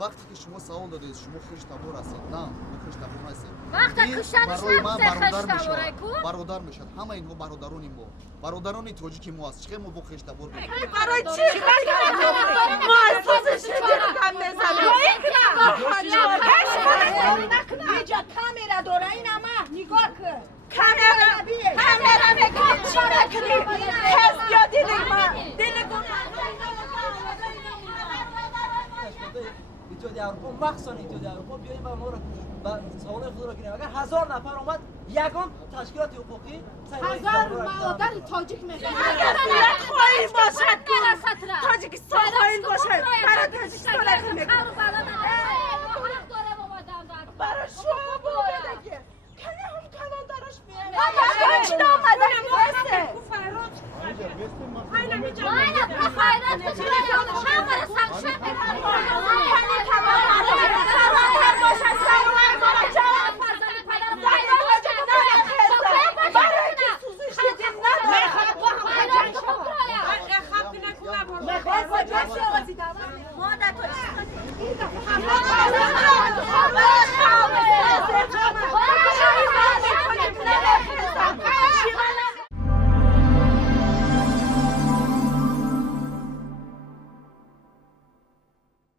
وقتی که شما سوال دادید شما خوش تبور هستید نه خوش تبور هستید وقتی کشتنش نمیشه خوش تبوره کو برادر میشد همه اینها برادرانیم ما برادران تاجیکی ما است چه ما با خوش تبور میکنیم برای چی ما اساسش دیدم بزنم اینجا کامera داره این اما نگاه کن کامera نگاه چی نکنی حس یا دیدی ما دیدی اتحادیه اروپا مخصوصا اتحادیه اروپا بیاییم و ما رو سوال خود را کنیم اگر 1000 نفر اومد یگان تشکیلات حقوقی 1000 مادر تاجیک میخواد خواهی باشد تاجیکستان خواهی باشد برای تاجیکستان